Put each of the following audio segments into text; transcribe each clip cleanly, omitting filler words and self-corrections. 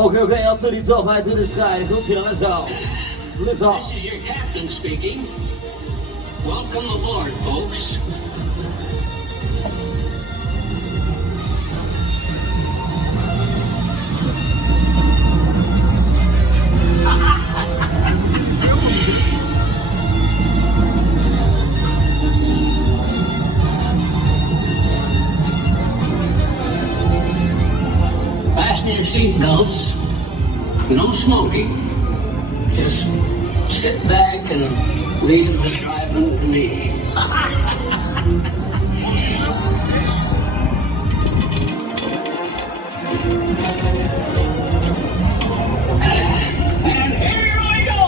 Okay, up to the top, high to the sky. Goed hier, let's go. Lift off. This is your captain speaking. Welcome aboard, folks. Fasten your seatbelts. No smoking. Just sit back and leave the driving to me. And here we go!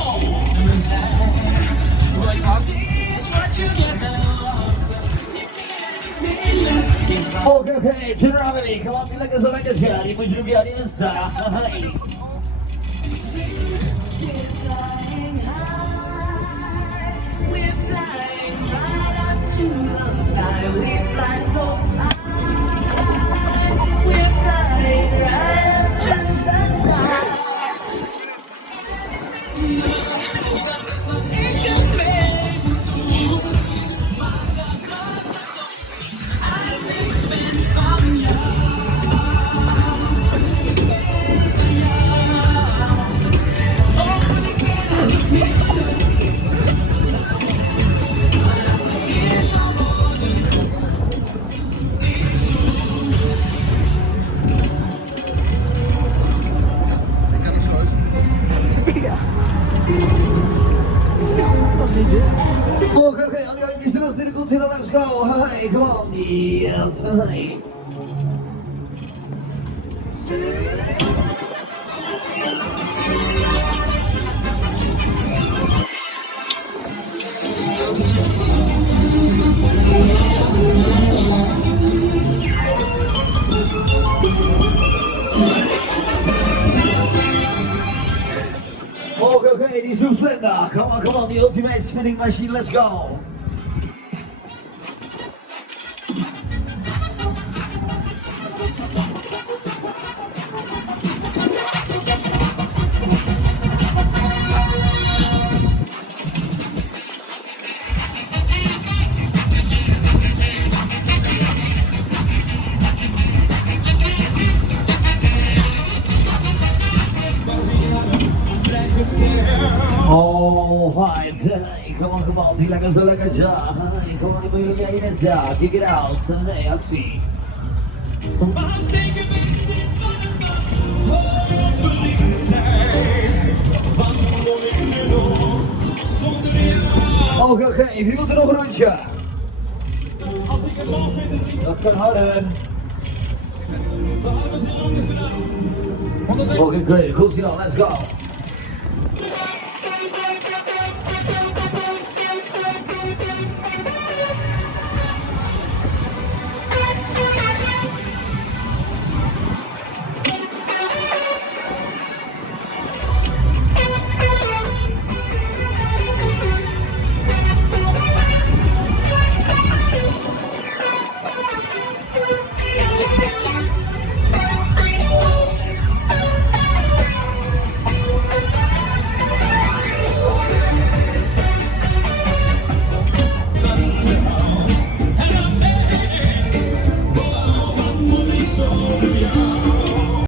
Okay, turn around baby. Come on, like a Johnny. Put your body inside. Okay, all you still did good here, let's go. Hey, come on, yes, hey. Okay, die Zoom Splendor. Come on, the ultimate spinning machine, let's go. All right, hey, come on, die lekker zo lekker ja. Hey, come on, die moet jullie niet meer ja. Kick it out, hey, actie. Oké, wie moet er nog een rondje? Dat kan harder. Oké, goed zo, let's go.